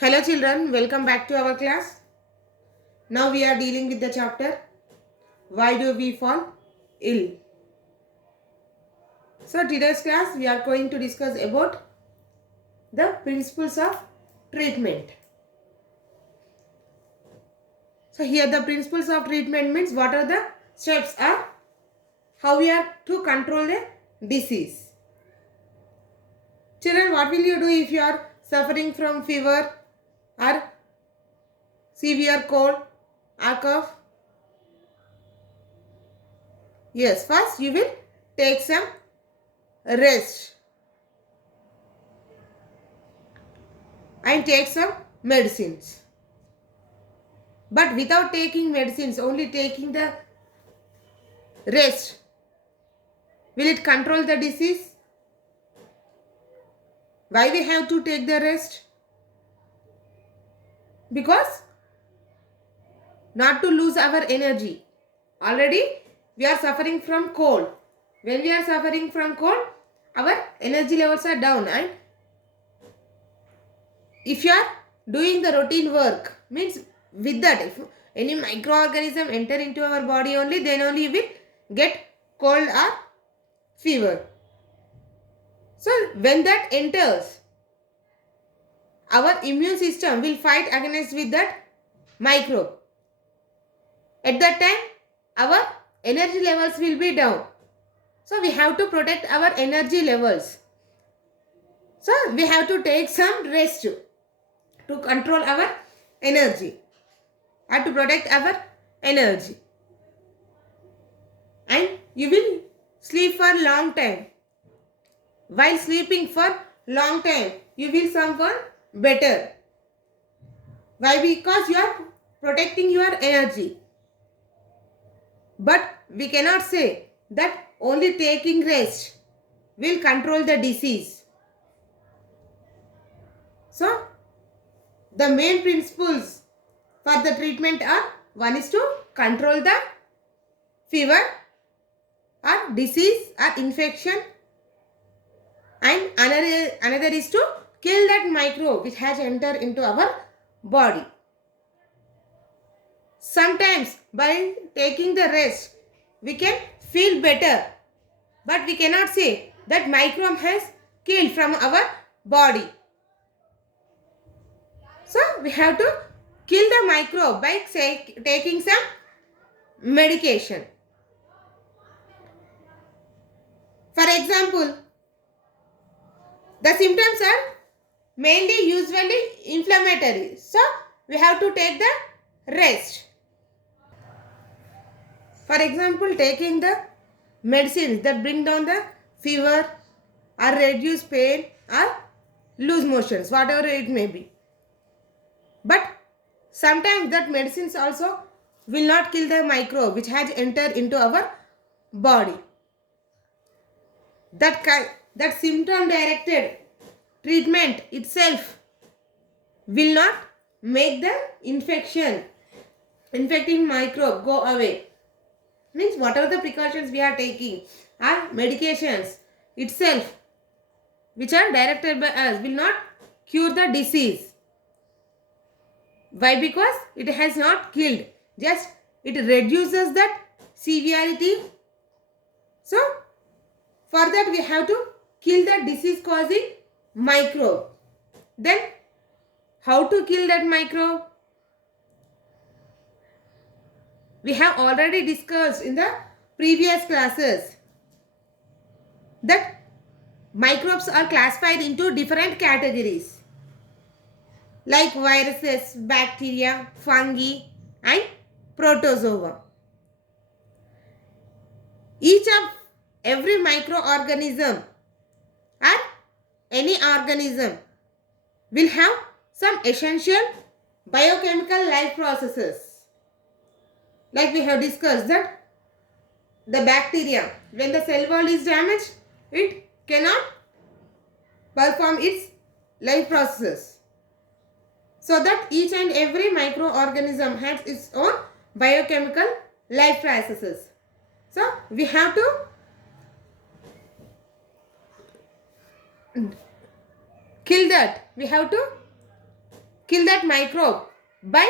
Hello children, welcome back to our class. Now we are dealing with the chapter Why do we fall ill? So today's class we are going to discuss about the principles of treatment. So here the principles of treatment means what are the steps are how we are to control a disease. Children, what will you do if you are suffering from fever or severe cold or cough? Yes, first you will take some rest and take some medicines. But without taking medicines, only taking the rest, will it control the disease? Why we have to take the rest? Because not to lose our energy. Already we are suffering from cold. When we are suffering from cold, our energy levels are down, and if you are doing the routine work, means with that, if any microorganism enter into our body only, then only we will get cold or fever. So when that enters, our immune system will fight against with that microbe. At that time, our energy levels will be down. So we have to protect our energy levels. So we have to take some rest to control our energy or to protect our energy. And you will sleep for long time. While sleeping for long time, you will someone better. Why? Because you are protecting your energy. But we cannot say that only taking rest will control the disease. So, the main principles for the treatment are: one is to control the fever or disease or infection, and another is to kill that microbe which has entered into our body. Sometimes by taking the rest, we can feel better, but we cannot say that microbe has killed from our body. So we have to kill the microbe by taking some medication. For example, the symptoms are mainly usually inflammatory. So we have to take the rest. For example, taking the medicines that bring down the fever or reduce pain or loose motions, whatever it may be. But sometimes that medicines also will not kill the microbe which has entered into our body. That symptom directed treatment itself will not make the infecting microbe go away. Means whatever the precautions we are taking are medications itself which are directed by us will not cure the disease. Why? Because it has not killed, just it reduces that severity. So for that we have to kill the disease causing microbe. Then how to kill that microbe? We have already discussed in the previous classes that microbes are classified into different categories like viruses, bacteria, fungi and protozoa. Each of every microorganism or any organism will have some essential biochemical life processes. Like we have discussed that the bacteria, when the cell wall is damaged, it cannot perform its life processes. So that each and every microorganism has its own biochemical life processes. So we have to kill that. We have to kill that microbe by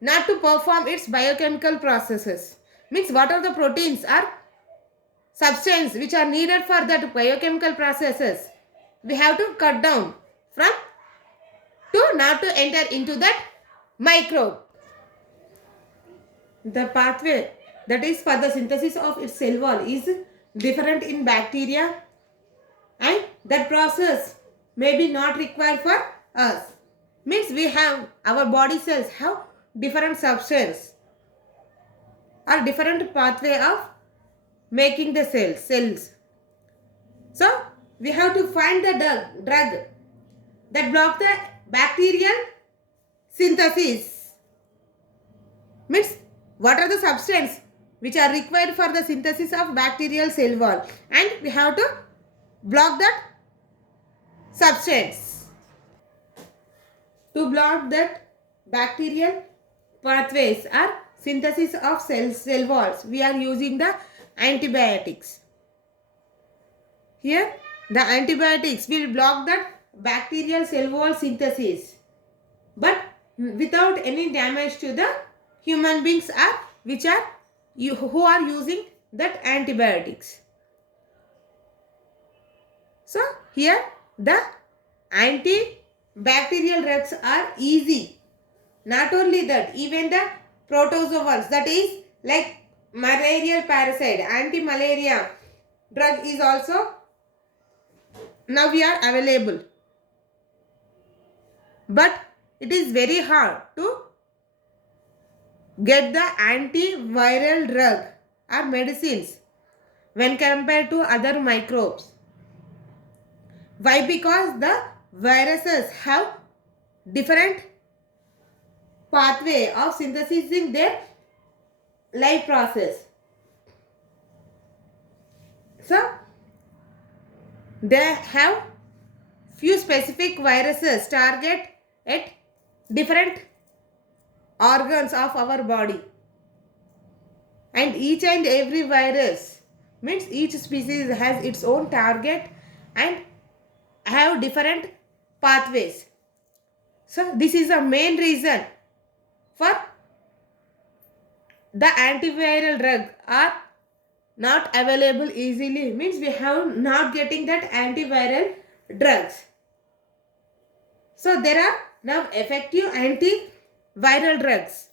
not to perform its biochemical processes. Means what are the proteins or substance which are needed for that biochemical processes, we have to cut down from to not to enter into that microbe. The pathway that is for the synthesis of its cell wall is different in bacteria, and that process may be not required for us. Means we have our body cells have different substance or different pathway of making the cells. So we have to find the drug that block the bacterial synthesis. Means what are the substances which are required for the synthesis of bacterial cell wall, and we have to block that substance. To block that bacterial pathways or synthesis of cell walls, we are using the antibiotics. Here the antibiotics will block that bacterial cell wall synthesis, but without any damage to the human beings or which are who are using that antibiotics. So here the antibacterial drugs are easy. Not only that, even the protozoans, that is like malarial parasite, anti-malaria drug is also now we are available. But it is very hard to get the antiviral drug or medicines when compared to other microbes. Why? Because the viruses have different pathway of synthesizing their life process. So they have few specific viruses target at different organs of our body, and each and every virus means each species has its own target and have different pathways. So this is the main reason for the antiviral drug are not available easily, means we have not getting that antiviral drugs. So there are now effective antiviral drugs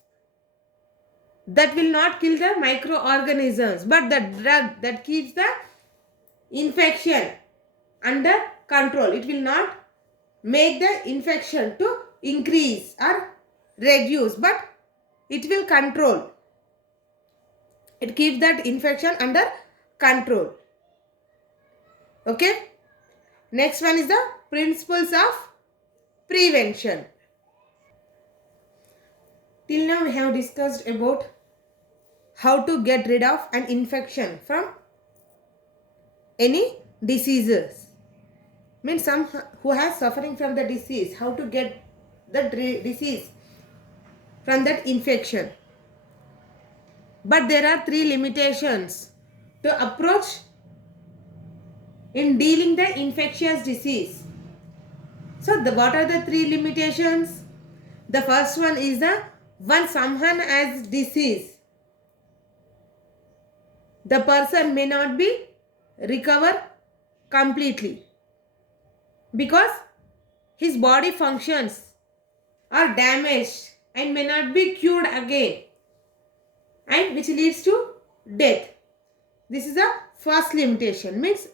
that will not kill the microorganisms, but the drug that keeps the infection under control. It will not make the infection to increase or reduce, but it will control. It keeps that infection under control. Okay. Next one is the principles of prevention. Till now we have discussed about how to get rid of an infection from any diseases. Means some who has suffering from the disease, how to get the disease from that infection. But there are 3 limitations to approach in dealing the infectious disease. So what are the 3 limitations? The first one is the when someone has disease, the person may not be recover completely because his body functions are damaged and may not be cured again, and which leads to death. This is the first limitation. Means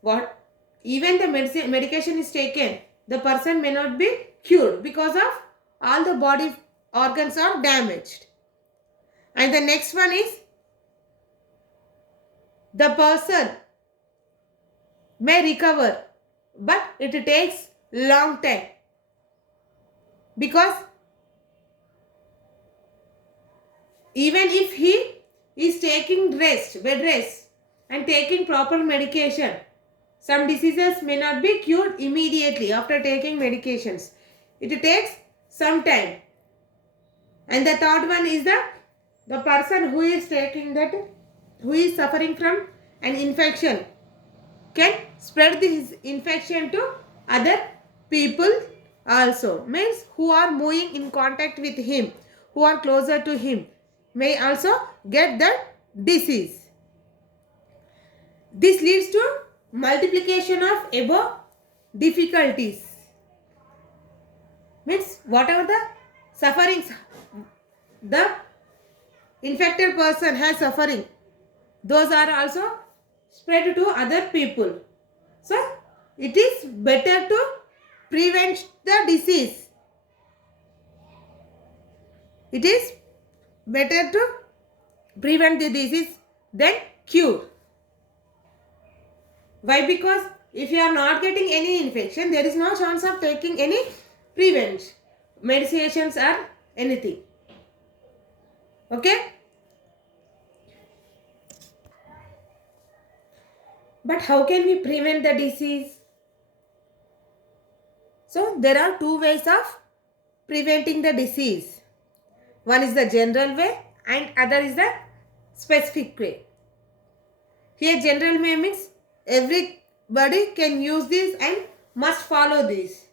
what? Even the medication is taken, the person may not be cured because of all the body organs are damaged. And the next one is the person may recover, but it takes long time because even if he is taking bed rest and taking proper medication, some diseases may not be cured immediately after taking medications. It takes some time. And the third one is the person who is taking that, who is suffering from an infection, can spread this infection to other people also, means who are moving in contact with him, who are closer to him, may also get that disease. This leads to multiplication of above difficulties. Means whatever the sufferings the infected person has suffering, those are also spread to other people. So it is better to prevent the disease. It is better to prevent the disease than cure. Why? Because if you are not getting any infection, there is no chance of taking any prevent medications or anything. Okay? But how can we prevent the disease? So there are two ways of preventing the disease. One is the general way and other is the specific way. Here general way means everybody can use this and must follow this.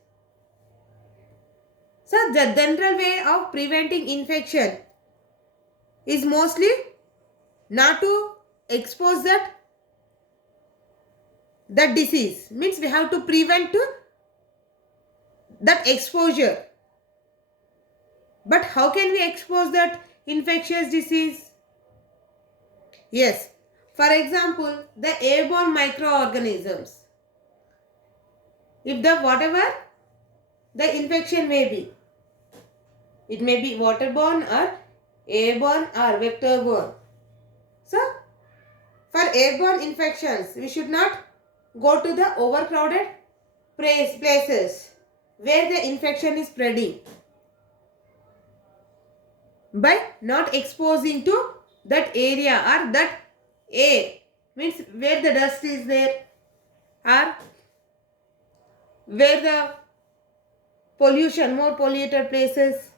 So the general way of preventing infection is mostly not to expose that disease. Means we have to prevent that exposure. But how can we expose that infectious disease? Yes. For example, the airborne microorganisms. If the whatever the infection may be, it may be waterborne or airborne or vector-borne. So, for airborne infections, we should not go to the overcrowded places where the infection is spreading. By not exposing to that area or that air, means where the dust is there or where the pollution, more polluted places,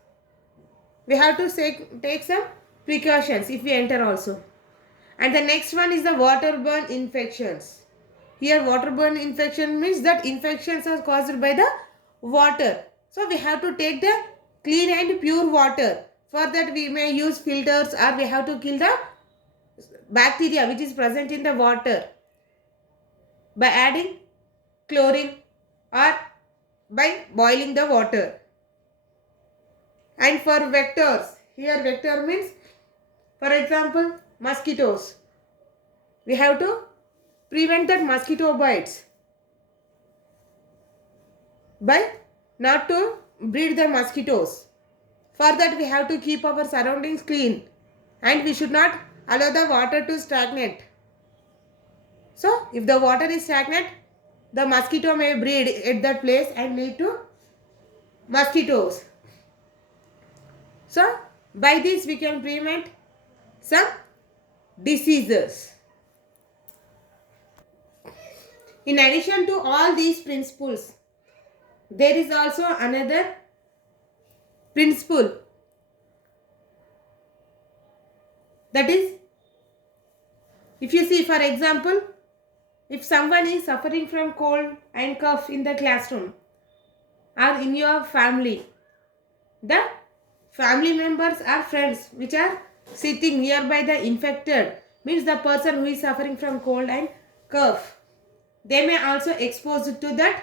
we have to take some precautions if we enter also. And the next one is the waterborne infections. Here waterborne infection means that infections are caused by the water. So we have to take the clean and pure water. For that we may use filters or we have to kill the bacteria which is present in the water by adding chlorine or by boiling the water. And for vectors, here vector means, for example, mosquitoes. We have to prevent that mosquito bites by not to breed the mosquitoes. For that we have to keep our surroundings clean and we should not allow the water to stagnate. So if the water is stagnant, the mosquito may breed at that place and lead to mosquitoes. So by this we can prevent some diseases. In addition to all these principles, there is also another principle, that is, if you see, for example, if someone is suffering from cold and cough in the classroom or in your family, the family members or friends which are sitting nearby the infected, means the person who is suffering from cold and cough, they may also expose it to that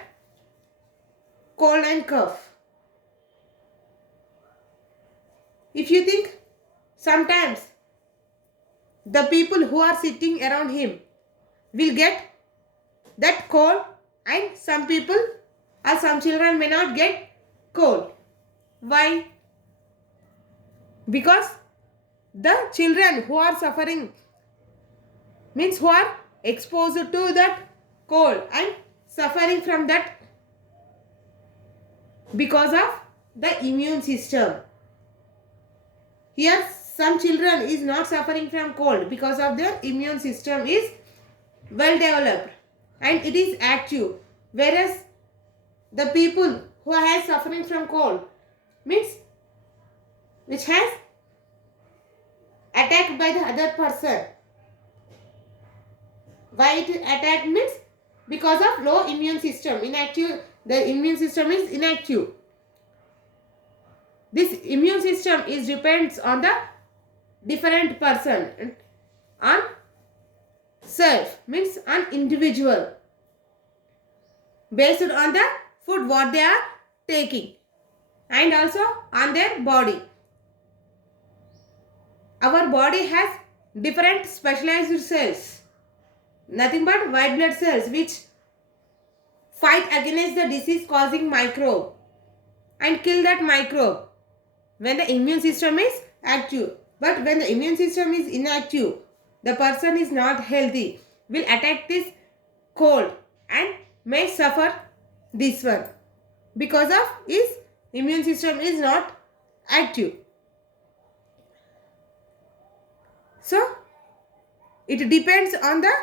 cold and cough. If you think, sometimes the people who are sitting around him will get that cold and some people or some children may not get cold. Why? Because the children who are suffering, means who are exposed to that cold and suffering from that because of the immune system. Here some children is not suffering from cold because of their immune system is well developed and it is active, whereas the people who are suffering from cold, means which has attacked by the other person. Why it attacked means because of low immune system, inactive, the immune system is inactive. This immune system is depends on the different person, on self, means on individual, based on the food what they are taking, and also on their body. Our body has different specialized cells, nothing but white blood cells, which fight against the disease causing microbe and kill that microbe when the immune system is active. But when the immune system is inactive, the person is not healthy, will attack this cold and may suffer this one because of his immune system is not active. So it depends on the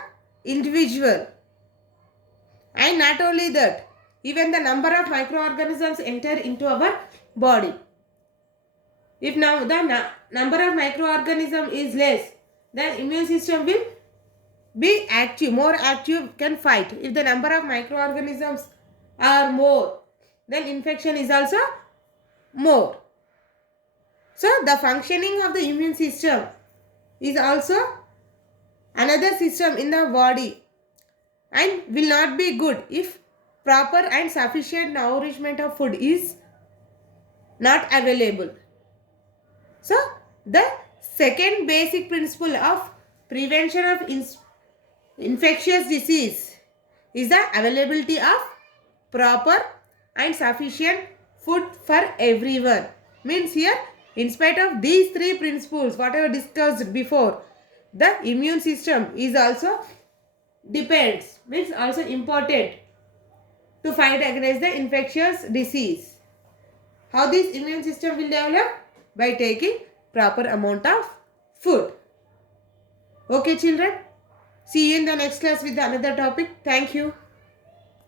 individual. And not only that, even the number of microorganisms enter into our body. If now the number of microorganisms is less, then immune system will be active, more active, can fight. If the number of microorganisms are more, then infection is also more. So the functioning of the immune system is also another system in the body and will not be good if proper and sufficient nourishment of food is not available. So the second basic principle of prevention of infectious disease is the availability of proper and sufficient food for everyone. Means here, in spite of these three principles whatever discussed before, the immune system is also depends, means also important to fight against the infectious disease. How this immune system will develop? By taking proper amount of food. Okay children, see you in the next class with another topic. Thank you.